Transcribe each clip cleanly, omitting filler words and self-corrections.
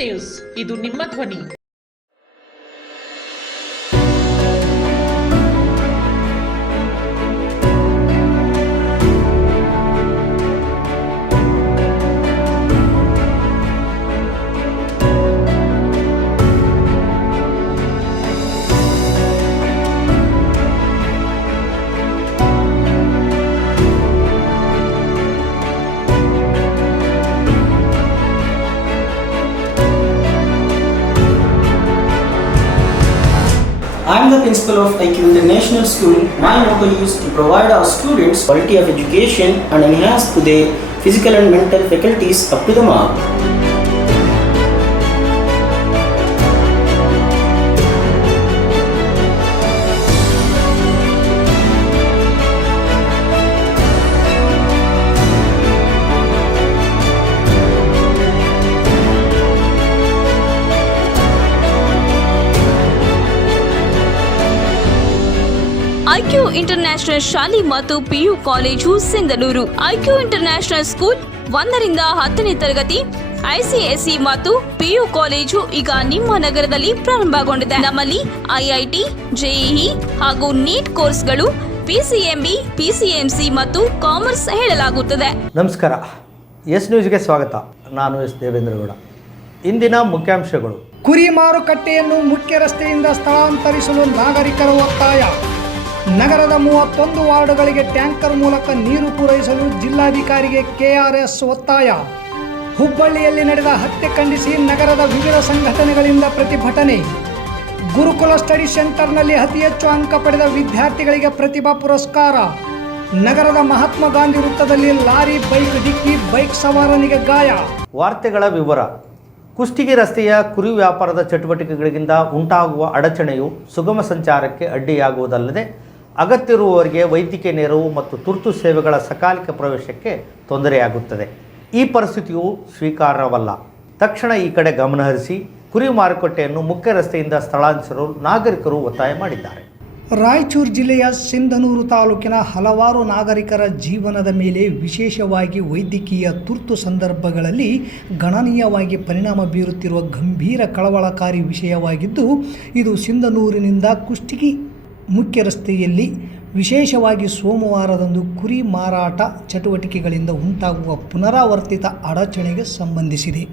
News, ಇದು ನಿಮ್ಮ ಧ್ವನಿ. I am the principal of IQ International School. My motto is to provide our students quality of education and enhance to their physical and mental faculties up to the mark. IQ international ಶಾಲೆ ಮತ್ತು PU college Sindhanur. IQ international school 1ರಿಂದ 10ನೇ ತರಗತಿ ICSE ಮತ್ತು PU college ಈಗ ನಿಮ್ಮ ನಗರದಲ್ಲಿ ಪ್ರಾರಂಭಗೊಂಡಿದೆ. ನಮ್ಮಲ್ಲಿ IIT, JEE ಹಾಗೂ ನೀಟ್ ಕೋರ್ಸ್ಗಳು, PCMB, PCMC ಮತ್ತು ಕಾಮರ್ಸ್ ಹೇಳಲಾಗುತ್ತದೆ. ನಮಸ್ಕಾರ, ಎಸ್ ನ್ಯೂಸ್ಗೆ ಸ್ವಾಗತ. ನಾನು ಎಸ್ ದೇವೇಂದ್ರಗೌಡ. ಇಂದಿನ ಮುಖ್ಯಾಂಶಗಳು: ಕುರಿ ಮಾರುಕಟ್ಟೆಯನ್ನು ಮುಖ್ಯ ರಸ್ತೆಯಿಂದ ಸ್ಥಳಾಂತರಿಸಲು ನಾಗರಿಕರ ಒತ್ತಾಯ. ನಗರದ 31 ವಾರ್ಡ್ಗಳಿಗೆ ಟ್ಯಾಂಕರ್ ಮೂಲಕ ನೀರು ಪೂರೈಸಲು ಜಿಲ್ಲಾಧಿಕಾರಿಗೆ KRS ಒತ್ತಾಯ. ಹುಬ್ಬಳ್ಳಿಯಲ್ಲಿ ನಡೆದ ಹತ್ಯೆ ಖಂಡಿಸಿ ನಗರದ ವಿವಿಧ ಸಂಘಟನೆಗಳಿಂದ ಪ್ರತಿಭಟನೆ. ಗುರುಕುಲ ಸ್ಟಡಿ ಸೆಂಟರ್ನಲ್ಲಿ ಅತಿ ಹೆಚ್ಚು ಅಂಕ ಪಡೆದ ವಿದ್ಯಾರ್ಥಿಗಳಿಗೆ ಪ್ರತಿಭಾ ಪುರಸ್ಕಾರ. ನಗರದ ಮಹಾತ್ಮ ಗಾಂಧಿ ವೃತ್ತದಲ್ಲಿ ಲಾರಿ ಬೈಕ್ ಡಿಕ್ಕಿ, ಬೈಕ್ ಸವಾರನಿಗೆ ಗಾಯ. ವಾರ್ತೆಗಳ ವಿವರ. ಕುಷ್ಟಗಿ ರಸ್ತೆಯ ಕುರಿ ವ್ಯಾಪಾರದ ಚಟುವಟಿಕೆಗಳಿಂದ ಉಂಟಾಗುವ ಅಡಚಣೆಯು ಸುಗಮ ಸಂಚಾರಕ್ಕೆ ಅಡ್ಡಿಯಾಗುವುದಲ್ಲದೆ ಅಗತ್ಯವಿರುವವರಿಗೆ ವೈದ್ಯಕೀಯ ನೆರವು ಮತ್ತು ತುರ್ತು ಸೇವೆಗಳ ಸಕಾಲಿಕ ಪ್ರವೇಶಕ್ಕೆ ತೊಂದರೆಯಾಗುತ್ತದೆ. ಈ ಪರಿಸ್ಥಿತಿಯು ಸ್ವೀಕಾರಾರ್ಹವಲ್ಲ. ತಕ್ಷಣ ಈ ಕಡೆ ಗಮನಹರಿಸಿ ಕುರಿ ಮಾರುಕಟ್ಟೆಯನ್ನು ಮುಖ್ಯ ರಸ್ತೆಯಿಂದ ಸ್ಥಳಾಂತರಿಸಲು ನಾಗರಿಕರು ಒತ್ತಾಯ ಮಾಡಿದ್ದಾರೆ. ರಾಯಚೂರು ಜಿಲ್ಲೆಯ ಸಿಂಧನೂರು ತಾಲೂಕಿನ ಹಲವಾರು ನಾಗರಿಕರ ಜೀವನದ ಮೇಲೆ, ವಿಶೇಷವಾಗಿ ವೈದ್ಯಕೀಯ ತುರ್ತು ಸಂದರ್ಭಗಳಲ್ಲಿ ಗಣನೀಯವಾಗಿ ಪರಿಣಾಮ ಬೀರುತ್ತಿರುವ ಗಂಭೀರ ಕಳವಳಕಾರಿ ವಿಷಯವಾಗಿದ್ದು, ಇದು ಸಿಂಧನೂರಿನಿಂದ ಕುಷ್ಟಗಿ ಮುಖ್ಯ ರಸ್ತೆಯಲ್ಲಿ ವಿಶೇಷವಾಗಿ ಸೋಮವಾರದಂದು ಕುರಿ ಮಾರಾಟ ಚಟುವಟಿಕೆಗಳಿಂದ ಉಂಟಾಗುವ ಪುನರಾವರ್ತಿತ ಅಡಚಣೆಗೆ ಸಂಬಂಧಿಸಿದೆ.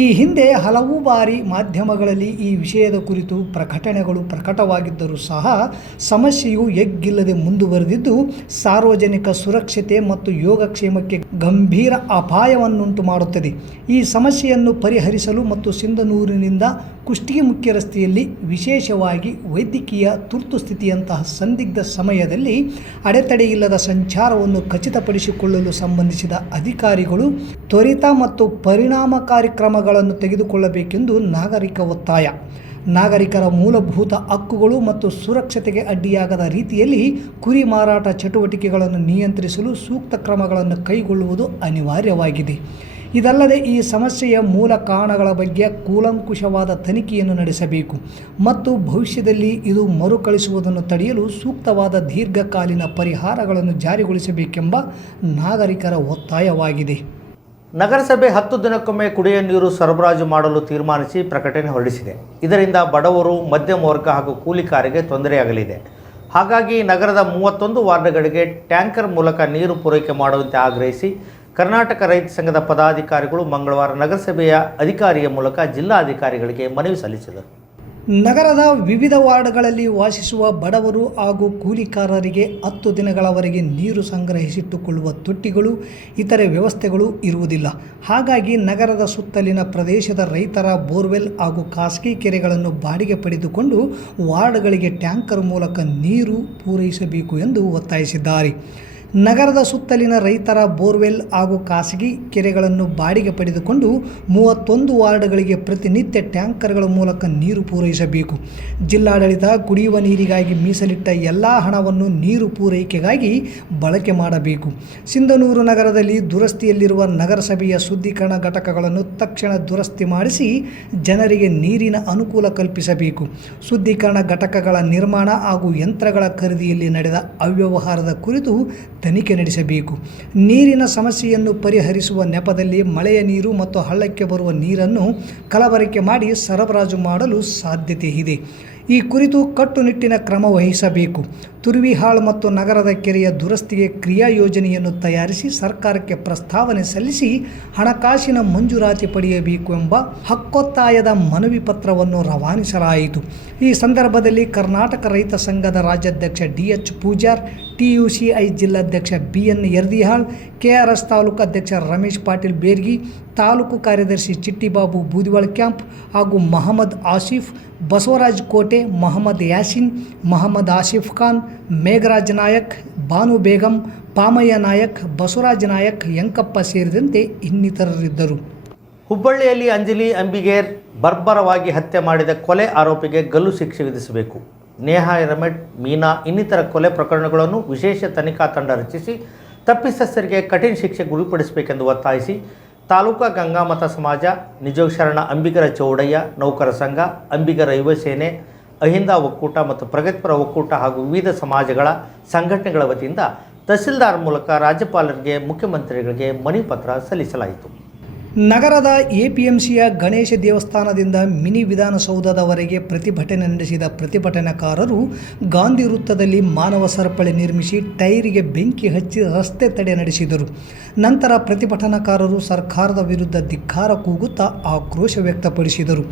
ಈ ಹಿಂದೆ ಹಲವು ಬಾರಿ ಮಾಧ್ಯಮಗಳಲ್ಲಿ ಈ ವಿಷಯದ ಕುರಿತು ಪ್ರಕಟಣೆಗಳು ಪ್ರಕಟವಾಗಿದ್ದರೂ ಸಹ ಸಮಸ್ಯೆಯು ಎಗ್ಗಿಲ್ಲದೆ ಮುಂದುವರೆದಿದ್ದು, ಸಾರ್ವಜನಿಕ ಸುರಕ್ಷತೆ ಮತ್ತು ಯೋಗಕ್ಷೇಮಕ್ಕೆ ಗಂಭೀರ ಅಪಾಯವನ್ನುಂಟು ಮಾಡುತ್ತದೆ. ಈ ಸಮಸ್ಯೆಯನ್ನು ಪರಿಹರಿಸಲು ಮತ್ತು ಸಿಂಧನೂರಿನಿಂದ ಕುಷ್ಟಗಿ ಮುಖ್ಯ ರಸ್ತೆಯಲ್ಲಿ ವಿಶೇಷವಾಗಿ ವೈದ್ಯಕೀಯ ತುರ್ತು ಸ್ಥಿತಿಯಂತಹ ಸಂದಿಗ್ಧ ಸಮಯದಲ್ಲಿ ಅಡೆತಡೆಯಿಲ್ಲದ ಸಂಚಾರವನ್ನು ಖಚಿತಪಡಿಸಿಕೊಳ್ಳಲು ಸಂಬಂಧಿಸಿದ ಅಧಿಕಾರಿಗಳು ತ್ವರಿತ ಮತ್ತು ಪರಿಣಾಮಕಾರಿ ಕ್ರಮಗಳನ್ನು ತೆಗೆದುಕೊಳ್ಳಬೇಕೆಂದು ನಾಗರಿಕ ಒತ್ತಾಯ. ನಾಗರಿಕರ ಮೂಲಭೂತ ಹಕ್ಕುಗಳು ಮತ್ತು ಸುರಕ್ಷತೆಗೆ ಅಡ್ಡಿಯಾಗದ ರೀತಿಯಲ್ಲಿ ಕುರಿ ಮಾರಾಟ ಚಟುವಟಿಕೆಗಳನ್ನು ನಿಯಂತ್ರಿಸಲು ಸೂಕ್ತ ಕ್ರಮಗಳನ್ನು ಕೈಗೊಳ್ಳುವುದು ಅನಿವಾರ್ಯವಾಗಿದೆ. ಇದಲ್ಲದೆ ಈ ಸಮಸ್ಯೆಯ ಮೂಲ ಕಾರಣಗಳ ಬಗ್ಗೆ ಕೂಲಂಕುಷವಾದ ತನಿಖೆಯನ್ನು ನಡೆಸಬೇಕು ಮತ್ತು ಭವಿಷ್ಯದಲ್ಲಿ ಇದು ಮರುಕಳಿಸುವುದನ್ನು ತಡೆಯಲು ಸೂಕ್ತವಾದ ದೀರ್ಘಕಾಲೀನ ಪರಿಹಾರಗಳನ್ನು ಜಾರಿಗೊಳಿಸಬೇಕೆಂಬ ನಾಗರಿಕರ ಒತ್ತಾಯವಾಗಿದೆ. ನಗರಸಭೆ 10 ದಿನಕ್ಕೊಮ್ಮೆ ಕುಡಿಯುವ ನೀರು ಸರಬರಾಜು ಮಾಡಲು ತೀರ್ಮಾನಿಸಿ ಪ್ರಕಟಣೆ ಹೊರಡಿಸಿದೆ. ಇದರಿಂದ ಬಡವರು, ಮಧ್ಯಮ ವರ್ಗ ಹಾಗೂ ಕೂಲಿಕಾರರಿಗೆ ತೊಂದರೆಯಾಗಲಿದೆ. ಹಾಗಾಗಿ ನಗರದ 31 ವಾರ್ಡ್ಗಳಿಗೆ ಟ್ಯಾಂಕರ್ ಮೂಲಕ ನೀರು ಪೂರೈಕೆ ಮಾಡುವಂತೆ ಆಗ್ರಹಿಸಿ ಕರ್ನಾಟಕ ರೈತ ಸಂಘದ ಪದಾಧಿಕಾರಿಗಳು ಮಂಗಳವಾರ ನಗರಸಭೆಯ ಅಧಿಕಾರಿಯ ಮೂಲಕ ಜಿಲ್ಲಾಧಿಕಾರಿಗಳಿಗೆ ಮನವಿ ಸಲ್ಲಿಸಿದರು. ನಗರದ ವಿವಿಧ ವಾರ್ಡ್ಗಳಲ್ಲಿ ವಾಸಿಸುವ ಬಡವರು ಹಾಗೂ ಕೂಲಿಕಾರರಿಗೆ 10 ದಿನಗಳವರೆಗೆ ನೀರು ಸಂಗ್ರಹಿಸಿಟ್ಟುಕೊಳ್ಳುವ ತೊಟ್ಟಿಗಳು, ಇತರೆ ವ್ಯವಸ್ಥೆಗಳು ಇರುವುದಿಲ್ಲ. ಹಾಗಾಗಿ ನಗರದ ಸುತ್ತಲಿನ ಪ್ರದೇಶದ ರೈತರ ಬೋರ್ವೆಲ್ ಹಾಗೂ ಖಾಸಗಿ ಕೆರೆಗಳನ್ನು ಬಾಡಿಗೆ ಪಡೆದುಕೊಂಡು ವಾರ್ಡ್ಗಳಿಗೆ ಟ್ಯಾಂಕರ್ ಮೂಲಕ ನೀರು ಪೂರೈಸಬೇಕು ಎಂದು ಒತ್ತಾಯಿಸಿದ್ದಾರೆ. ನಗರದ ಸುತ್ತಲಿನ ರೈತರ ಬೋರ್ವೆಲ್ ಹಾಗೂ ಖಾಸಗಿ ಕೆರೆಗಳನ್ನು ಬಾಡಿಗೆ ಪಡೆದುಕೊಂಡು 31 ವಾರ್ಡ್ಗಳಿಗೆ ಪ್ರತಿನಿತ್ಯ ಟ್ಯಾಂಕರ್ಗಳ ಮೂಲಕ ನೀರು ಪೂರೈಸಬೇಕು. ಜಿಲ್ಲಾಡಳಿತ ಕುಡಿಯುವ ನೀರಿಗಾಗಿ ಮೀಸಲಿಟ್ಟ ಎಲ್ಲ ಹಣವನ್ನು ನೀರು ಪೂರೈಕೆಗಾಗಿ ಬಳಕೆ ಮಾಡಬೇಕು. ಸಿಂಧನೂರು ನಗರದಲ್ಲಿ ದುರಸ್ತಿಯಲ್ಲಿರುವ ನಗರಸಭೆಯ ಶುದ್ಧೀಕರಣ ಘಟಕಗಳನ್ನು ತಕ್ಷಣ ದುರಸ್ತಿ ಮಾಡಿಸಿ ಜನರಿಗೆ ನೀರಿನ ಅನುಕೂಲ ಕಲ್ಪಿಸಬೇಕು. ಶುದ್ಧೀಕರಣ ಘಟಕಗಳ ನಿರ್ಮಾಣ ಹಾಗೂ ಯಂತ್ರಗಳ ಖರೀದಿಯಲ್ಲಿ ನಡೆದ ಅವ್ಯವಹಾರದ ಕುರಿತು ತನಿಖೆ ನಡೆಸಬೇಕು. ನೀರಿನ ಸಮಸ್ಯೆಯನ್ನು ಪರಿಹರಿಸುವ ನೆಪದಲ್ಲಿ ಮಳೆಯ ನೀರು ಮತ್ತು ಹಳ್ಳಕ್ಕೆ ಬರುವ ನೀರನ್ನು ಕಲಬೆರಕೆ ಮಾಡಿ ಸರಬರಾಜು ಮಾಡಲು ಸಾಧ್ಯತೆ ಇದೆ. ಈ ಕುರಿತು ಕಟ್ಟುನಿಟ್ಟಿನ ಕ್ರಮ ವಹಿಸಬೇಕು. ತುರುವಿಹಾಳ್ ಮತ್ತು ನಗರದ ಕೆರೆಯ ದುರಸ್ತಿಗೆ ಕ್ರಿಯಾ ಯೋಜನೆಯನ್ನು ತಯಾರಿಸಿ ಸರ್ಕಾರಕ್ಕೆ ಪ್ರಸ್ತಾವನೆ ಸಲ್ಲಿಸಿ ಹಣಕಾಸಿನ ಮಂಜೂರಾತಿ ಪಡೆಯಬೇಕು ಎಂಬ ಹಕ್ಕೊತ್ತಾಯದ ಮನವಿ ಪತ್ರವನ್ನು ರವಾನಿಸಲಾಯಿತು. ಈ ಸಂದರ್ಭದಲ್ಲಿ ಕರ್ನಾಟಕ ರೈತ ಸಂಘದ ರಾಜ್ಯಾಧ್ಯಕ್ಷ DH ಪೂಜಾರ್, TUCI ಜಿಲ್ಲಾಧ್ಯಕ್ಷ BN ಯರ್ದಿಹಾಳ್, KRS ತಾಲೂಕು ಅಧ್ಯಕ್ಷ ರಮೇಶ್ ಪಾಟೀಲ್ ಬೇರ್ಗಿ, ತಾಲೂಕು ಕಾರ್ಯದರ್ಶಿ ಚಿಟ್ಟಿಬಾಬು ಬೂದಿವಾಳ್ ಕ್ಯಾಂಪ್ ಹಾಗೂ ಮಹಮ್ಮದ್ ಆಸಿಫ್, ಬಸವರಾಜ್ ಕೋಟೆ, ಮಹಮ್ಮದ್ ಯಾಸಿನ್, ಮಹಮ್ಮದ್ ಆಸಿಫ್ ಖಾನ್, ಮೇಘರಾಜ್ ನಾಯಕ್, ಬಾನು ಬೇಗಂ, ಪಾಮಯ್ಯ ನಾಯಕ್, ಬಸವರಾಜ್ ನಾಯಕ್, ಯಂಕಪ್ಪ ಸೇರಿದಂತೆ ಇನ್ನಿತರರಿದ್ದರು. ಹುಬ್ಬಳ್ಳಿಯಲ್ಲಿ ಅಂಜಲಿ ಅಂಬಿಗೇರ್ ಬರ್ಬರವಾಗಿ ಹತ್ಯೆ ಮಾಡಿದ ಕೊಲೆ ಆರೋಪಿಗೆ ಗಲ್ಲು ಶಿಕ್ಷೆ ವಿಧಿಸಬೇಕು. ನೇಹಾ ಹಿರೇಮಠ್, ಮೀನಾ ಇನ್ನಿತರ ಕೊಲೆ ಪ್ರಕರಣಗಳನ್ನು ವಿಶೇಷ ತನಿಖಾ ತಂಡ ರಚಿಸಿ ತಪ್ಪಿತಸ್ಥರಿಗೆ ಕಠಿಣ ಶಿಕ್ಷೆ ಗುರಿಪಡಿಸಬೇಕೆಂದು ಒತ್ತಾಯಿಸಿ ತಾಲೂಕಾ ಗಂಗಾಮತ ಸಮಾಜ, ನಿಜೋಗ್ ಶರಣ ಅಂಬಿಗರ ಚೌಡಯ್ಯ ನೌಕರ ಸಂಘ, ಅಂಬಿಗರ ಯುವ ಸೇನೆ, ಅಹಿಂದ ಒಕ್ಕೂಟ ಮತ್ತು ಪ್ರಗತಿಪರ ಒಕ್ಕೂಟ ಹಾಗೂ ವಿವಿಧ ಸಮಾಜಗಳ ಸಂಘಟನೆಗಳ ವತಿಯಿಂದ ತಹಸೀಲ್ದಾರ್ ಮೂಲಕ ರಾಜ್ಯಪಾಲರಿಗೆ, ಮುಖ್ಯಮಂತ್ರಿಗಳಿಗೆ ಮನವಿ ಪತ್ರ ಸಲ್ಲಿಸಲಾಯಿತು. ನಗರದ APMCಯ ಗಣೇಶ ದೇವಸ್ಥಾನದಿಂದ ಮಿನಿ ವಿಧಾನಸೌಧದವರೆಗೆ ಪ್ರತಿಭಟನೆ ನಡೆಸಿದ ಪ್ರತಿಭಟನಾಕಾರರು ಗಾಂಧಿ ವೃತ್ತದಲ್ಲಿ ಮಾನವ ಸರಪಳಿ ನಿರ್ಮಿಸಿ ಟೈರಿಗೆ ಬೆಂಕಿ ಹಚ್ಚಿ ರಸ್ತೆ ತಡೆ ನಡೆಸಿದರು. ನಂತರ ಪ್ರತಿಭಟನಾಕಾರರು ಸರ್ಕಾರದ ವಿರುದ್ಧ ಧಿಕ್ಕಾರ ಕೂಗುತ್ತಾ ಆಕ್ರೋಶ ವ್ಯಕ್ತಪಡಿಸಿದರು.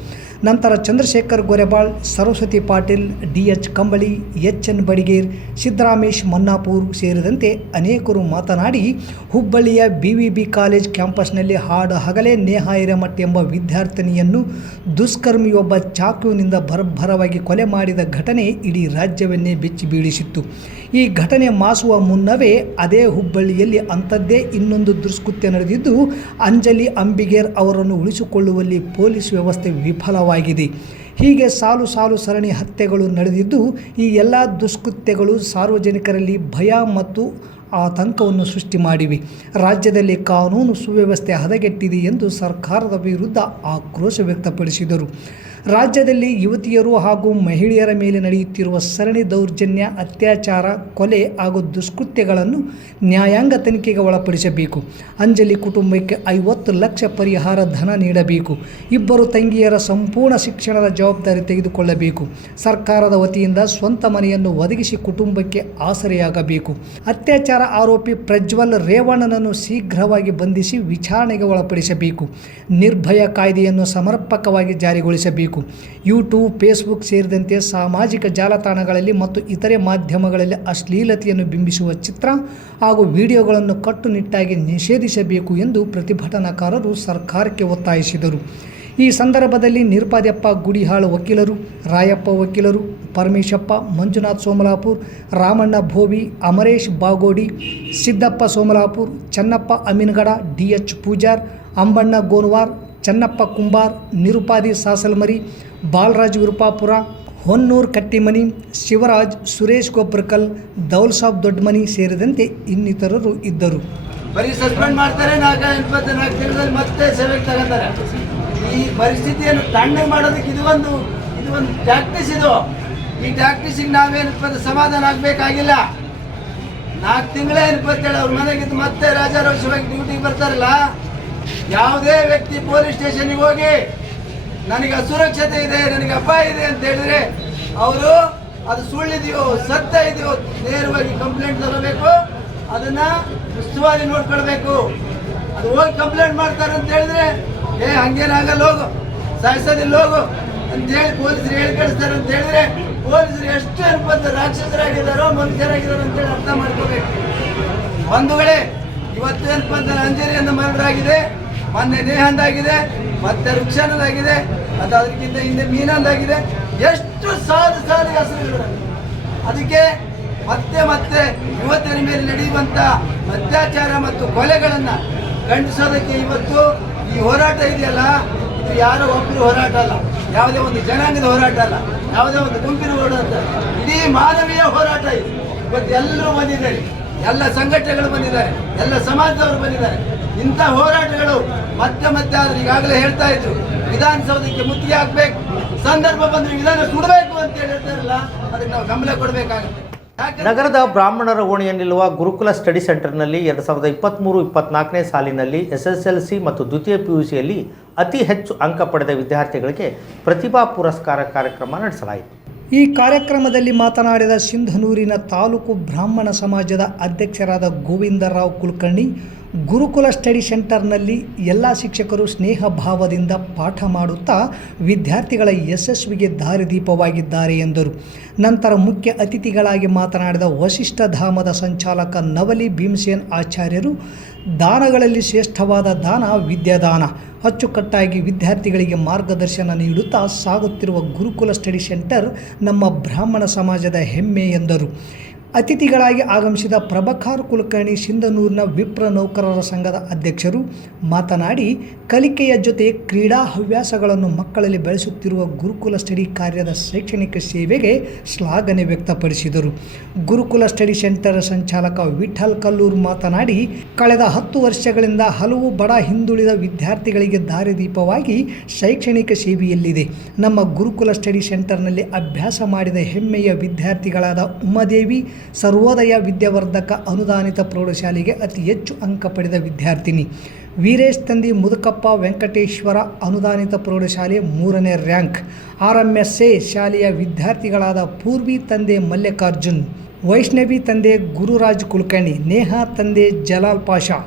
ನಂತರ ಚಂದ್ರಶೇಖರ್ ಗೊರೆಬಾಳ್, ಸರಸ್ವತಿ ಪಾಟೀಲ್, DH ಕಂಬಳಿ, HN ಬಡಿಗೇರ್, ಸಿದ್ದರಾಮೇಶ್ ಮನ್ನಾಪುರ್ ಸೇರಿದಂತೆ ಅನೇಕರು ಮಾತನಾಡಿ ಹುಬ್ಬಳ್ಳಿಯ BVB ಕಾಲೇಜ್ ಕ್ಯಾಂಪಸ್ನಲ್ಲಿ ಹಾಡು ಹಗಲೇ ನೇಹಾ ಹಿರೇಮಠ್ ಎಂಬ ವಿದ್ಯಾರ್ಥಿನಿಯನ್ನು ದುಷ್ಕರ್ಮಿಯೊಬ್ಬ ಚಾಕುವಿನಿಂದ ಭರಭರವಾಗಿ ಕೊಲೆ ಮಾಡಿದ ಘಟನೆ ಇಡೀ ರಾಜ್ಯವನ್ನೇ ಬೆಚ್ಚಿ ಬೀಳಿಸಿತ್ತು. ಈ ಘಟನೆ ಮಾಸುವ ಮುನ್ನವೇ ಅದೇ ಹುಬ್ಬಳ್ಳಿಯಲ್ಲಿ ಅಂಥದ್ದೇ ಇನ್ನೊಂದು ದುಷ್ಕೃತ್ಯ ನಡೆದಿದ್ದು, ಅಂಜಲಿ ಅಂಬಿಗೇರ್ ಅವರನ್ನು ಉಳಿಸಿಕೊಳ್ಳುವಲ್ಲಿ ಪೊಲೀಸ್ ವ್ಯವಸ್ಥೆ ವಿಫಲವಾಗಿದೆ. ಹೀಗೆ ಸಾಲು ಸಾಲು ಸರಣಿ ಹತ್ಯೆಗಳು ನಡೆದಿದ್ದು, ಈ ಎಲ್ಲ ದುಷ್ಕೃತ್ಯಗಳು ಸಾರ್ವಜನಿಕರಲ್ಲಿ ಭಯ ಮತ್ತು ಆತಂಕವನ್ನು ಸೃಷ್ಟಿ ಮಾಡಿವೆ. ರಾಜ್ಯದಲ್ಲಿ ಕಾನೂನು ಸುವ್ಯವಸ್ಥೆ ಹದಗೆಟ್ಟಿದೆ ಎಂದು ಸರ್ಕಾರದ ವಿರುದ್ಧ ಆಕ್ರೋಶ ವ್ಯಕ್ತಪಡಿಸಿದರು. ರಾಜ್ಯದಲ್ಲಿ ಯುವತಿಯರು ಹಾಗೂ ಮಹಿಳೆಯರ ಮೇಲೆ ನಡೆಯುತ್ತಿರುವ ಸರಣಿ ದೌರ್ಜನ್ಯ, ಅತ್ಯಾಚಾರ, ಕೊಲೆ ಹಾಗೂ ದುಷ್ಕೃತ್ಯಗಳನ್ನು ನ್ಯಾಯಾಂಗ ತನಿಖೆಗೆ ಒಳಪಡಿಸಬೇಕು. ಅಂಜಲಿ ಕುಟುಂಬಕ್ಕೆ 50 ಲಕ್ಷ ಪರಿಹಾರ ಧನ ನೀಡಬೇಕು. ಇಬ್ಬರು ತಂಗಿಯರ ಸಂಪೂರ್ಣ ಶಿಕ್ಷಣದ ಜವಾಬ್ದಾರಿ ತೆಗೆದುಕೊಳ್ಳಬೇಕು. ಸರ್ಕಾರದ ವತಿಯಿಂದ ಸ್ವಂತ ಮನೆಯನ್ನು ಒದಗಿಸಿ ಕುಟುಂಬಕ್ಕೆ ಆಸರೆಯಾಗಬೇಕು. ಅತ್ಯಾಚಾರ ಆರೋಪಿ ಪ್ರಜ್ವಲ್ ರೇವಣ್ಣನನ್ನು ಶೀಘ್ರವಾಗಿ ಬಂಧಿಸಿ ವಿಚಾರಣೆಗೆ ಒಳಪಡಿಸಬೇಕು. ನಿರ್ಭಯ ಕಾಯ್ದೆಯನ್ನು ಸಮರ್ಪಕವಾಗಿ ಜಾರಿಗೊಳಿಸಬೇಕು. ಯೂಟ್ಯೂಬ್, ಫೇಸ್ಬುಕ್ ಸೇರಿದಂತೆ ಸಾಮಾಜಿಕ ಜಾಲತಾಣಗಳಲ್ಲಿ ಮತ್ತು ಇತರೆ ಮಾಧ್ಯಮಗಳಲ್ಲಿ ಅಶ್ಲೀಲತೆಯನ್ನು ಬಿಂಬಿಸುವ ಚಿತ್ರ ಹಾಗೂ ವಿಡಿಯೋಗಳನ್ನು ಕಟ್ಟುನಿಟ್ಟಾಗಿ ನಿಷೇಧಿಸಬೇಕು ಎಂದು ಪ್ರತಿಭಟನಾಕಾರರು ಸರ್ಕಾರಕ್ಕೆ ಒತ್ತಾಯಿಸಿದರು. ಈ ಸಂದರ್ಭದಲ್ಲಿ ನಿರ್ಪಾದ್ಯಪ್ಪ ಗುಡಿಹಾಳ್ ವಕೀಲರು, ರಾಯಪ್ಪ ವಕೀಲರು, ಪರಮೇಶಪ್ಪ, ಮಂಜುನಾಥ್ ಸೋಮಲಾಪುರ್, ರಾಮಣ್ಣ ಭೋವಿ, ಅಮರೇಶ್ ಬಾಗೋಡಿ, ಸಿದ್ದಪ್ಪ ಸೋಮಲಾಪುರ್, ಚನ್ನಪ್ಪ ಅಮೀನ್ಗಡ, DH ಪೂಜಾರ್, ಅಂಬಣ್ಣ ಗೋನ್ವಾರ್, ಚನ್ನಪ್ಪ ಕುಂಬಾರ್, ನಿರುಪಾದಿ ಸಾಸಲ್ಮರಿ, ಬಾಲರಾಜ್ ವಿರುಪಾಪುರ, ಹೊನ್ನೂರ್ ಕಟ್ಟಿಮನಿ, ಶಿವರಾಜ್, ಸುರೇಶ್ ಗೊಬ್ರಕಲ್, ದೌಲ್ಸಾಬ್ ದೊಡ್ಡಮನಿ ಸೇರಿದಂತೆ ಇನ್ನಿತರರು ಇದ್ದರು. ಬರೀ ಸಸ್ಪೆಂಡ್ ಮಾಡ್ತಾರೆ, 4 ತಿಂಗಳಲ್ಲಿ ಮತ್ತೆ ಸೇವೆಗೆ ತಗೋತಾರೆ. ಈ ಪರಿಸ್ಥಿತಿಯನ್ನು ತಣ್ಣಗೆ ಮಾಡೋದಕ್ಕೆ ಇದು ಒಂದು ಟ್ಯಾಕ್ಟಿಸ್. ಈ ಟ್ಯಾಕ್ಟಿಸಿಗೆ ನಾವೇನಪ್ಪ ಸಮಾಧಾನ ಆಗಬೇಕಾಗಿಲ್ಲ. 4 ತಿಂಗಳೇ ಏನಪ್ಪತ್ತೇಳಿ ಅವ್ರ ಮನೆಗಿದ್ದು ಮತ್ತೆ ರಾಜಾರೋಷವಾಗಿ ಡ್ಯೂಟಿಗೆ ಬರ್ತಾರಲ್ಲ. ಯಾವುದೇ ವ್ಯಕ್ತಿ ಪೊಲೀಸ್ ಸ್ಟೇಷನ್ಗೆ ಹೋಗಿ ನನಗೆ ಅಸುರಕ್ಷತೆ ಇದೆ, ನನಗೆ ಅಪಾಯ ಇದೆ ಅಂತ ಹೇಳಿದ್ರೆ ಅವರು ಅದು ಸುಳ್ಳಿದೆಯೋ ಸತ್ಯ ಇದೆಯೋ ನೇರವಾಗಿ ಕಂಪ್ಲೇಂಟ್ ತಗೋಬೇಕು. ಅದನ್ನ ಉಸ್ತುವಾರಿ ನೋಡ್ಕೊಳ್ಬೇಕು. ಅದು ಹೋಗಿ ಕಂಪ್ಲೇಂಟ್ ಮಾಡ್ತಾರೆ ಅಂತ ಹೇಳಿದ್ರೆ ಹಂಗೇನಾಗಲ್ಲ, ಹೋಗು ಸಾಯಿಸೋದಿಲ್ಲ ಹೋಗು ಅಂತೇಳಿ ಪೊಲೀಸರು ಹೇಳಿ ಕಳಿಸ್ತಾರೆ ಅಂತ ಹೇಳಿದ್ರೆ ಪೊಲೀಸರು ಎಷ್ಟು ಅನ್ಪತ್ತ ರಾಕ್ಷಸರಾಗಿದ್ದಾರೋ ಮನುಷ್ಯರಾಗಿದ್ದಾರೋ ಅಂತೇಳಿ ಅರ್ಥ ಮಾಡ್ಕೋಬೇಕು. ಬಂಧುಗಳೇ, ಇವತ್ತು ಏನಪ್ಪ ಅಂತ ಅಂಜಲಿಯಿಂದ ಮರಣರಾಗಿದೆ, ಮೊನ್ನೆ ನೇಹಂದಾಗಿದೆ, ಮತ್ತೆ ರುಕ್ಷಾನದಾಗಿದೆ, ಅದು ಅದಕ್ಕಿಂತ ಹಿಂದೆ ಮೀನಂದಾಗಿದೆ. ಎಷ್ಟು ಸಾಲು ಹೆಸರುಗಳು. ಅದಕ್ಕೆ ಮತ್ತೆ ಮತ್ತೆ ಯುವತಿಯರ ಮೇಲೆ ನಡೆಯುವಂಥ ಅತ್ಯಾಚಾರ ಮತ್ತು ಕೊಲೆಗಳನ್ನು ಖಂಡಿಸೋದಕ್ಕೆ ಇವತ್ತು ಈ ಹೋರಾಟ ಇದೆಯಲ್ಲ, ಇದು ಯಾರೋ ಒಬ್ಬರು ಹೋರಾಟ ಅಲ್ಲ, ಯಾವುದೇ ಒಂದು ಜನಾಂಗದ ಹೋರಾಟ ಅಲ್ಲ, ಯಾವುದೇ ಒಂದು ಗುಂಪಿನ ಹೋರಾಟ, ಇಡೀ ಮಾನವೀಯ ಹೋರಾಟ ಇದು. ಇವತ್ತು ಎಲ್ಲರೂ ಬಂದಿದ್ದಾರೆ, ಎಲ್ಲ ಸಂಘಟನೆಗಳು ಬಂದಿದ್ದಾರೆ, ಎಲ್ಲ ಸಮಾಜದವರು ಬಂದಿದ್ದಾರೆ. ಇಂಥ ಹೋರಾಟಗಳು ಮತ್ತೆ ಮತ್ತೆ ಆದ್ರೆ ಈಗಾಗಲೇ ಹೇಳ್ತಾ ಇದ್ರು, ವಿಧಾನಸೌಧಕ್ಕೆ ಮುತ್ತಿಗೆ ಹಾಕ್ಬೇಕು, ಸಂದರ್ಭ ಬಂದ್ರೆ ವಿಧಾನ ಸುಡಬೇಕು ಅಂತ ಹೇಳ್ತಾರಲ್ಲ, ಅದಕ್ಕೆ ನಾವು ಗಮನ ಕೊಡಬೇಕಾಗುತ್ತೆ. ನಗರದ ಬ್ರಾಹ್ಮಣರ ಓಣಿಯಲ್ಲಿರುವ ಗುರುಕುಲ ಸ್ಟಡಿ ಸೆಂಟರ್ನಲ್ಲಿ 2023-24ನೇ ಸಾಲಿನಲ್ಲಿ SSLC ಮತ್ತು ದ್ವಿತೀಯ PUCಯಲ್ಲಿ ಅತಿ ಹೆಚ್ಚು ಅಂಕ ಪಡೆದ ವಿದ್ಯಾರ್ಥಿಗಳಿಗೆ ಪ್ರತಿಭಾ ಪುರಸ್ಕಾರ ಕಾರ್ಯಕ್ರಮ ನಡೆಸಲಾಯಿತು. ಈ ಕಾರ್ಯಕ್ರಮದಲ್ಲಿ ಮಾತನಾಡಿದ ಸಿಂಧನೂರಿನ ತಾಲೂಕು ಬ್ರಾಹ್ಮಣ ಸಮಾಜದ ಅಧ್ಯಕ್ಷರಾದ ಗೋವಿಂದರಾವ್ ಕುಲಕರ್ಣಿ, ಗುರುಕುಲ ಸ್ಟಡಿ ಸೆಂಟರ್ನಲ್ಲಿ ಎಲ್ಲ ಶಿಕ್ಷಕರು ಸ್ನೇಹ ಭಾವದಿಂದ ಪಾಠ ಮಾಡುತ್ತಾ ವಿದ್ಯಾರ್ಥಿಗಳ ಯಶಸ್ವಿಗೆ ದಾರಿದೀಪವಾಗಿದ್ದಾರೆ ಎಂದರು. ನಂತರ ಮುಖ್ಯ ಅತಿಥಿಗಳಾಗಿ ಮಾತನಾಡಿದ ವಶಿಷ್ಠ ಧಾಮದ ಸಂಚಾಲಕ ನವಲಿ ಭೀಮಸೇನ್ ಆಚಾರ್ಯರು, ದಾನಗಳಲ್ಲಿ ಶ್ರೇಷ್ಠವಾದ ದಾನ ವಿದ್ಯಾದಾನ. ಅಚ್ಚುಕಟ್ಟಾಗಿ ವಿದ್ಯಾರ್ಥಿಗಳಿಗೆ ಮಾರ್ಗದರ್ಶನ ನೀಡುತ್ತಾ ಸಾಗುತ್ತಿರುವ ಗುರುಕುಲ ಸ್ಟಡಿ ಸೆಂಟರ್ ನಮ್ಮ ಬ್ರಾಹ್ಮಣ ಸಮಾಜದ ಹೆಮ್ಮೆ ಎಂದರು. ಅತಿಥಿಗಳಾಗಿ ಆಗಮಿಸಿದ ಪ್ರಭಾಕರ್ ಕುಲಕರ್ಣಿ, ಸಿಂಧನೂರಿನ ವಿಪ್ರ ನೌಕರರ ಸಂಘದ ಅಧ್ಯಕ್ಷರು, ಮಾತನಾಡಿ ಕಲಿಕೆಯ ಜೊತೆ ಕ್ರೀಡಾ ಹವ್ಯಾಸಗಳನ್ನು ಮಕ್ಕಳಲ್ಲಿ ಬೆಳೆಸುತ್ತಿರುವ ಗುರುಕುಲ ಸ್ಟಡಿ ಕಾರ್ಯದ ಶೈಕ್ಷಣಿಕ ಸೇವೆಗೆ ಶ್ಲಾಘನೆ ವ್ಯಕ್ತಪಡಿಸಿದರು. ಗುರುಕುಲ ಸ್ಟಡಿ ಸೆಂಟರ್ ಸಂಚಾಲಕ ವಿಠಲ್ ಕಲ್ಲೂರ್ ಮಾತನಾಡಿ, ಕಳೆದ 10 ವರ್ಷಗಳಿಂದ ಹಲವು ಬಡ ಹಿಂದುಳಿದ ವಿದ್ಯಾರ್ಥಿಗಳಿಗೆ ದಾರಿದೀಪವಾಗಿ ಶೈಕ್ಷಣಿಕ ಸೇವೆಯಲ್ಲಿದೆ. ನಮ್ಮ ಗುರುಕುಲ ಸ್ಟಡಿ ಸೆಂಟರ್ನಲ್ಲಿ ಅಭ್ಯಾಸ ಮಾಡಿದ ಹೆಮ್ಮೆಯ ವಿದ್ಯಾರ್ಥಿಗಳಾದ ಉಮಾದೇವಿ ಸರ್ವೋದಯ ವಿದ್ಯಾವರ್ಧಕ ಅನುದಾನಿತ ಪ್ರೌಢಶಾಲೆಗೆ ಅತಿ ಹೆಚ್ಚು ಅಂಕ ಪಡೆದ ವಿದ್ಯಾರ್ಥಿನಿ, ವೀರೇಶ್ ತಂದೆ ಮುದುಕಪ್ಪ ವೆಂಕಟೇಶ್ವರ ಅನುದಾನಿತ ಪ್ರೌಢಶಾಲೆ 3ನೇ ರ್ಯಾಂಕ್, RMSA ಶಾಲೆಯ ವಿದ್ಯಾರ್ಥಿಗಳಾದ ಪೂರ್ವಿ ತಂದೆ ಮಲ್ಲಿಕಾರ್ಜುನ್, ವೈಷ್ಣವಿ ತಂದೆ ಗುರುರಾಜ್ ಕುಲಕರ್ಣಿ, ನೇಹಾ ತಂದೆ ಜಲಾಲ್ ಪಾಷಾ,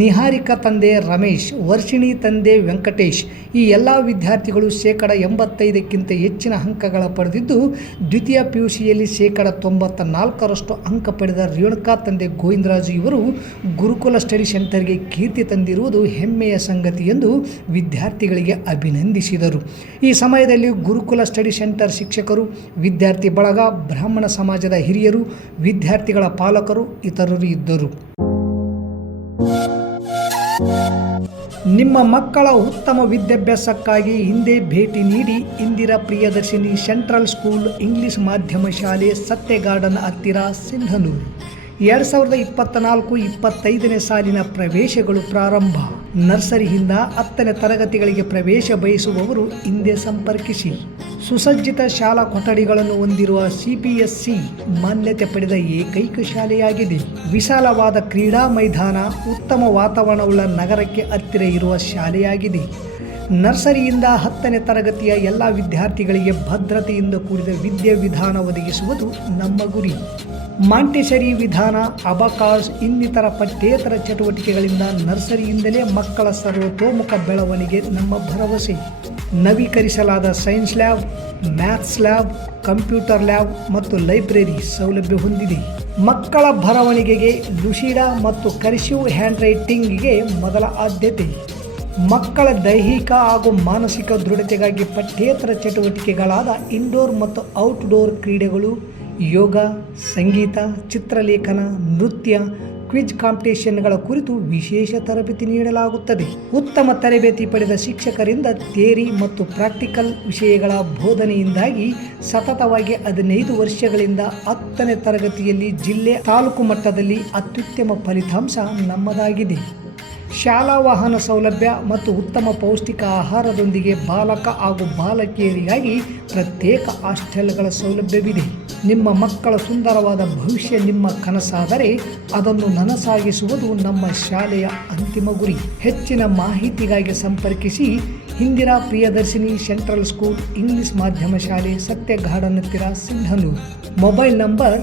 ನಿಹಾರಿಕಾ ತಂದೆ ರಮೇಶ್, ವರ್ಷಿಣಿ ತಂದೆ ವೆಂಕಟೇಶ್. ಈ ಎಲ್ಲ ವಿದ್ಯಾರ್ಥಿಗಳು 85%ಕ್ಕಿಂತ ಹೆಚ್ಚಿನ ಅಂಕಗಳ ಪಡೆದಿದ್ದು, ದ್ವಿತೀಯ PUCಯಲ್ಲಿ 94% ಅಂಕ ಪಡೆದ ರೇಣುಕಾ ತಂದೆ ಗೋವಿಂದರಾಜು ಇವರು ಗುರುಕುಲ ಸ್ಟಡಿ ಸೆಂಟರ್ಗೆ ಕೀರ್ತಿ ತಂದಿರುವುದು ಹೆಮ್ಮೆಯ ಸಂಗತಿ ಎಂದು ವಿದ್ಯಾರ್ಥಿಗಳಿಗೆ ಅಭಿನಂದಿಸಿದರು. ಈ ಸಮಯದಲ್ಲಿ ಗುರುಕುಲ ಸ್ಟಡಿ ಸೆಂಟರ್ ಶಿಕ್ಷಕರು, ವಿದ್ಯಾರ್ಥಿ ಬಳಗ, ಬ್ರಾಹ್ಮಣ ಸಮಾಜದ ಹಿರಿಯರು, ವಿದ್ಯಾರ್ಥಿಗಳ ಪಾಲಕರು ಇತರರು ಇದ್ದರು. ನಿಮ್ಮ ಮಕ್ಕಳ ಉತ್ತಮ ವಿದ್ಯಾಭ್ಯಾಸಕ್ಕಾಗಿ ಹಿಂದೆ ಭೇಟಿ ನೀಡಿ. Indira Priyadarshini central school English ಮಾಧ್ಯಮ ಶಾಲೆ, ಸತ್ಯ ಗಾರ್ಡನ್ ಹತ್ತಿರ, ಸಿಂಧನೂರು. 2024-25ನೇ ಸಾಲಿನ ಪ್ರವೇಶಗಳು ಪ್ರಾರಂಭ. ನರ್ಸರಿಯಿಂದ 10ನೇ ತರಗತಿಗಳಿಗೆ ಪ್ರವೇಶ ಬಯಸುವವರು ಹಿಂದೆ ಸಂಪರ್ಕಿಸಿ. ಸುಸಜ್ಜಿತ ಶಾಲಾ ಕೊಠಡಿಗಳನ್ನು ಹೊಂದಿರುವ CPSC ಮಾನ್ಯತೆ ಪಡೆದ ಏಕೈಕ ಶಾಲೆಯಾಗಿದೆ. ವಿಶಾಲವಾದ ಕ್ರೀಡಾ ಮೈದಾನ, ಉತ್ತಮ ವಾತಾವರಣವುಳ್ಳ ನಗರಕ್ಕೆ ಹತ್ತಿರ ಇರುವ ಶಾಲೆಯಾಗಿದೆ. ನರ್ಸರಿಯಿಂದ 10ನೇ ತರಗತಿಯ ಎಲ್ಲ ವಿದ್ಯಾರ್ಥಿಗಳಿಗೆ ಭದ್ರತೆಯಿಂದ ಕೂಡಿದ ವಿದ್ಯಾವಿಧಾನ ಒದಗಿಸುವುದು ನಮ್ಮ ಗುರಿ. ಮಾಂಟೆಸರಿ ವಿಧಾನ, ಅಬಕಾಸ್ ಇನ್ನಿತರ ಪಠ್ಯೇತರ ಚಟುವಟಿಕೆಗಳಿಂದ ನರ್ಸರಿಯಿಂದಲೇ ಮಕ್ಕಳ ಸರ್ವತೋಮುಖ ಬೆಳವಣಿಗೆ ನಮ್ಮ ಭರವಸೆ. ನವೀಕರಿಸಲಾದ science lab, maths lab, computer lab ಮತ್ತು ಲೈಬ್ರರಿ ಸೌಲಭ್ಯ ಹೊಂದಿದೆ. ಮಕ್ಕಳ ಬರವಣಿಗೆಗೆ ಲುಸಿಡಾ ಮತ್ತು ಕರ್ಸಿವ್ ಹ್ಯಾಂಡ್ ರೈಟಿಂಗ್ಗೆ ಮೊದಲ ಆದ್ಯತೆ. ಮಕ್ಕಳ ದೈಹಿಕ ಹಾಗೂ ಮಾನಸಿಕ ದೃಢತೆಗಾಗಿ ಪಠ್ಯೇತರ ಚಟುವಟಿಕೆಗಳಾದ ಇಂಡೋರ್ ಮತ್ತು ಔಟ್ಡೋರ್ ಕ್ರೀಡೆಗಳು, ಯೋಗ, ಸಂಗೀತ, ಚಿತ್ರಲೇಖನ, ನೃತ್ಯ, ಕ್ವಿಜ್ ಕಾಂಪಿಟೇಷನ್ಗಳ ಕುರಿತು ವಿಶೇಷ ತರಬೇತಿ ನೀಡಲಾಗುತ್ತದೆ. ಉತ್ತಮ ತರಬೇತಿ ಪಡೆದ ಶಿಕ್ಷಕರಿಂದ ಥಿಯರಿ ಮತ್ತು ಪ್ರಾಕ್ಟಿಕಲ್ ವಿಷಯಗಳ ಬೋಧನೆಯಿಂದಾಗಿ ಸತತವಾಗಿ 15 ವರ್ಷಗಳಿಂದ 10ನೇ ತರಗತಿಯಲ್ಲಿ ಜಿಲ್ಲೆ, ತಾಲೂಕು ಮಟ್ಟದಲ್ಲಿ ಅತ್ಯುತ್ತಮ ಫಲಿತಾಂಶ ನಮ್ಮದಾಗಿದೆ. ಶಾಲಾ ವಾಹನ ಸೌಲಭ್ಯ ಮತ್ತು ಉತ್ತಮ ಪೌಷ್ಟಿಕ ಆಹಾರದೊಂದಿಗೆ ಬಾಲಕ ಹಾಗೂ ಬಾಲಕಿಯರಿಗಾಗಿ ಪ್ರತ್ಯೇಕ ಹಾಸ್ಟೆಲ್ಗಳ ಸೌಲಭ್ಯವಿದೆ. ನಿಮ್ಮ ಮಕ್ಕಳ ಸುಂದರವಾದ ಭವಿಷ್ಯ ನಿಮ್ಮ ಕನಸಾದರೆ ಅದನ್ನು ನನಸಾಗಿಸುವುದು ನಮ್ಮ ಶಾಲೆಯ ಅಂತಿಮ ಗುರಿ. ಹೆಚ್ಚಿನ ಮಾಹಿತಿಗಾಗಿ ಸಂಪರ್ಕಿಸಿ. Indira Priyadarshini central school English ಮಾಧ್ಯಮ ಶಾಲೆ, ಸತ್ಯ ಗಾರ್ಡನ್ ಹತ್ತಿರ, ಸಿಂಧನೂರು. Mobile number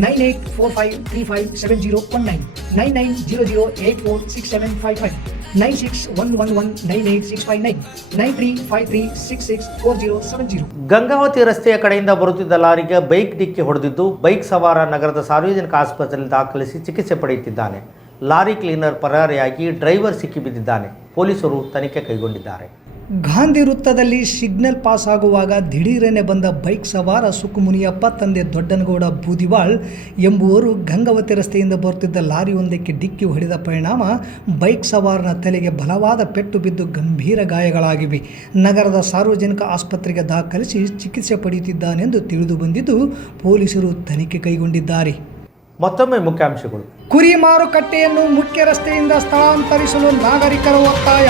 9845357019, 9900846755, 9611198659, 9353664070. ಗಂಗಾವತಿ ರಸ್ತೆಯ ಕಡೆಯಿಂದ ಬರುತ್ತಿದ್ದ ಲಾರಿಗೆ ಬೈಕ್ ಡಿಕ್ಕಿ ಹೊಡೆದಿದ್ದು, ಬೈಕ್ ಸವಾರ ನಗರದ ಸಾರ್ವಜನಿಕ ಆಸ್ಪತ್ರೆಯಲ್ಲಿ ದಾಖಲಿಸಿ ಚಿಕಿತ್ಸೆ ಪಡೆಯುತ್ತಿದ್ದಾನೆ. ಲಾರಿ ಕ್ಲೀನರ್ ಪರಾರಿಯಾಗಿ ಡ್ರೈವರ್ ಸಿಕ್ಕಿಬಿದ್ದಿದ್ದಾನೆ. ಪೊಲೀಸರು ತನಿಖೆ ಕೈಗೊಂಡಿದ್ದಾರೆ. ಗಾಂಧಿ ವೃತ್ತದಲ್ಲಿ ಸಿಗ್ನಲ್ ಪಾಸ್ ಆಗುವಾಗ ದಿಢೀರನೆ ಬಂದ ಬೈಕ್ ಸವಾರ ಸುಕುಮುನಿಯಪ್ಪ ತಂದೆ ದೊಡ್ಡನಗೌಡ ಬೂದಿವಾಳ್ ಎಂಬುವರು ಗಂಗಾವತಿ ರಸ್ತೆಯಿಂದ ಬರುತ್ತಿದ್ದ ಲಾರಿಯೊಂದಕ್ಕೆ ಡಿಕ್ಕಿ ಹೊಡೆದ ಪರಿಣಾಮ ಬೈಕ್ ಸವಾರನ ತಲೆಗೆ ಬಲವಾದ ಪೆಟ್ಟು ಬಿದ್ದು ಗಂಭೀರ ಗಾಯಗಳಾಗಿವೆ. ನಗರದ ಸಾರ್ವಜನಿಕ ಆಸ್ಪತ್ರೆಗೆ ದಾಖಲಿಸಿ ಚಿಕಿತ್ಸೆ ಪಡೆಯುತ್ತಿದ್ದಾನೆಂದು ತಿಳಿದು ಬಂದಿದ್ದು, ಪೊಲೀಸರು ತನಿಖೆ ಕೈಗೊಂಡಿದ್ದಾರೆ. ಮತ್ತೊಮ್ಮೆ ಮುಖ್ಯಾಂಶಗಳು. ಕುರಿ ಮಾರುಕಟ್ಟೆಯನ್ನು ಮುಖ್ಯ ರಸ್ತೆಯಿಂದ ಸ್ಥಳಾಂತರಿಸಲು ನಾಗರಿಕರ ಒತ್ತಾಯ.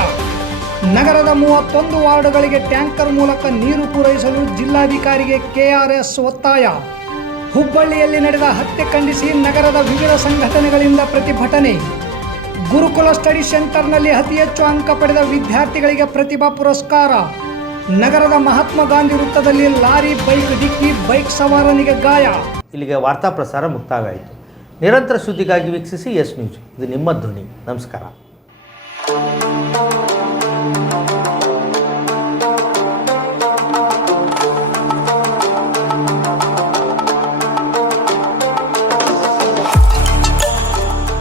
ನಗರದ 31 ವಾರ್ಡ್ಗಳಿಗೆ ಟ್ಯಾಂಕರ್ ಮೂಲಕ ನೀರು ಪೂರೈಸಲು ಜಿಲ್ಲಾಧಿಕಾರಿಗೆ KRS ಒತ್ತಾಯ. ಹುಬ್ಬಳ್ಳಿಯಲ್ಲಿ ನಡೆದ ಹತ್ಯೆ ಖಂಡಿಸಿ ನಗರದ ವಿವಿಧ ಸಂಘಟನೆಗಳಿಂದ ಪ್ರತಿಭಟನೆ. ಗುರುಕುಲ ಸ್ಟಡಿ ಸೆಂಟರ್ನಲ್ಲಿ ಅತಿ ಹೆಚ್ಚು ಅಂಕ ಪಡೆದ ವಿದ್ಯಾರ್ಥಿಗಳಿಗೆ ಪ್ರತಿಭಾ ಪುರಸ್ಕಾರ. ನಗರದ ಮಹಾತ್ಮ ಗಾಂಧಿ ವೃತ್ತದಲ್ಲಿ ಲಾರಿ ಬೈಕ್ ಡಿಕ್ಕಿ, ಬೈಕ್ ಸವಾರನಿಗೆ ಗಾಯ. ಇಲ್ಲಿಗೆ ವಾರ್ತಾ ಪ್ರಸಾರ ಮುಕ್ತಾಯವಾಯಿತು. ನಿರಂತರ ಸುದ್ದಿಗಾಗಿ ವೀಕ್ಷಿಸಿ ಎಸ್ ನ್ಯೂಸ್. ಇದು ನಿಮ್ಮ ಧ್ವನಿ. ನಮಸ್ಕಾರ.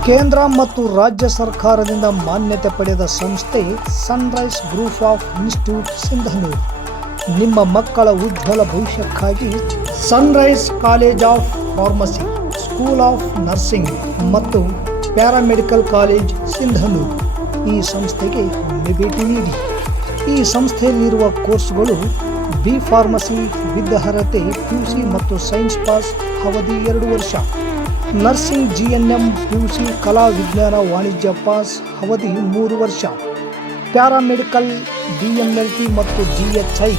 ಕೇಂದ್ರ ಮತ್ತು ರಾಜ್ಯ ಸರ್ಕಾರದಿಂದ ಮಾನ್ಯತೆ ಪಡೆದ ಸಂಸ್ಥೆ Sunrise Group of Institute Sindhanur. ನಿಮ್ಮ ಮಕ್ಕಳ ಉಜ್ವಲ ಭವಿಷ್ಯಕ್ಕಾಗಿ Sunrise college of pharmacy, school of nursing ಮತ್ತು ಪ್ಯಾರಾಮೆಡಿಕಲ್ ಕಾಲೇಜ್ ಸಿಂಧನೂರು ಈ ಸಂಸ್ಥೆಗೆ ಒಮ್ಮೆ ಭೇಟಿ ನೀಡಿ. ಈ ಸಂಸ್ಥೆಯಲ್ಲಿರುವ ಕೋರ್ಸ್ಗಳು ಬಿ ಫಾರ್ಮಸಿ ವಿದ್ ಅರ್ಹತೆ PUC ಮತ್ತು ಸೈನ್ಸ್ ಪಾಸ್ ಅವಧಿ 2 ವರ್ಷ, ನರ್ಸಿಂಗ್ GNM PUC ಕಲಾ ವಿಜ್ಞಾನ ವಾಣಿಜ್ಯ ಪಾಸ್ ಅವಧಿ 3 ವರ್ಷ, ಪ್ಯಾರಾಮೆಡಿಕಲ್ DMLT ಮತ್ತು DHI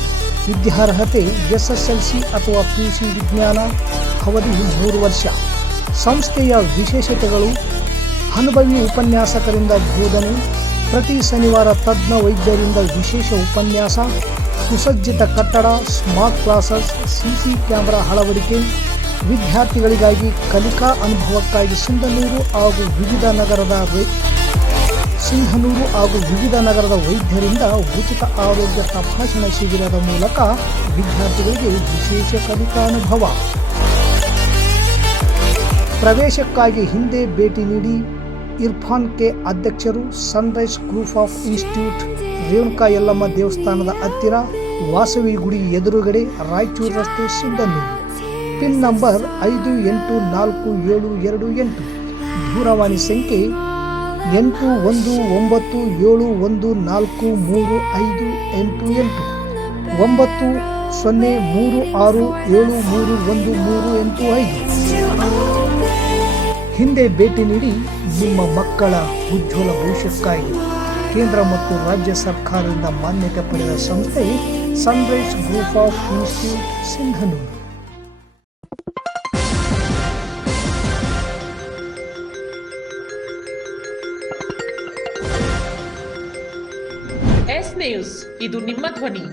ವಿದ್ಯಾರ್ಹತೆ SSLC ಅಥವಾ PUC ವಿಜ್ಞಾನ ಅವಧಿ 3 ವರ್ಷ. ಸಂಸ್ಥೆಯ ವಿಶೇಷತೆಗಳು: ಅನುಭವಿ ಉಪನ್ಯಾಸಕರಿಂದ ಬೋಧನೆ, ಪ್ರತಿ ಶನಿವಾರ ತಜ್ಞ ವೈದ್ಯರಿಂದ ವಿಶೇಷ ಉಪನ್ಯಾಸ, ಸುಸಜ್ಜಿತ ಕಟ್ಟಡ, ಸ್ಮಾರ್ಟ್ ಕ್ಲಾಸಸ್, CC ಕ್ಯಾಮೆರಾ ಅಳವಡಿಕೆ, ವಿದ್ಯಾರ್ಥಿಗಳಿಗಾಗಿ ಕಲಿಕಾ ಅನುಭವಕ್ಕಾಗಿ ಸಿಂಧನೂರು ಹಾಗೂ ವಿವಿಧ ನಗರದ ವೈದ್ಯರಿಂದ ಉಚಿತ ಆರೋಗ್ಯ ತಪಾಸಣಾ ಶಿಬಿರದ ಮೂಲಕ ವಿದ್ಯಾರ್ಥಿಗಳಿಗೆ ವಿಶೇಷ ಕಲಿಕಾ ಅನುಭವ. ಪ್ರವೇಶಕ್ಕಾಗಿ ಹಿಂದೆ ಭೇಟಿ ನೀಡಿ. ಇರ್ಫಾನ್ ಕೆ ಅಧ್ಯಕ್ಷರು, Sunrise Group of institute, Renuka Yellamma ದೇವಸ್ಥಾನದ ಹತ್ತಿರ, ವಾಸವಿ ಗುಡಿ ಎದುರುಗಡೆ, ರಾಯಚೂರು ರಸ್ತೆ, ಸಿಂಧನೂರು. Pin number 514728. ದೂರವಾಣಿ ಸಂಖ್ಯೆ 8197143588 9036731385. ಹಿಂದೆ ಭೇಟಿ ನೀಡಿ. ನಿಮ್ಮ ಮಕ್ಕಳ ಉಜ್ವಲ ಭವಿಷ್ಯಕ್ಕಾಗಿ ಕೇಂದ್ರ ಮತ್ತು ರಾಜ್ಯ ಸರ್ಕಾರದಿಂದ ಮಾನ್ಯತೆ ಪಡೆದ ಸಂಸ್ಥೆ Sunrise Group of Institute Sindhanur. S News. ಇದು ನಿಮ್ಮ ಧ್ವನಿ.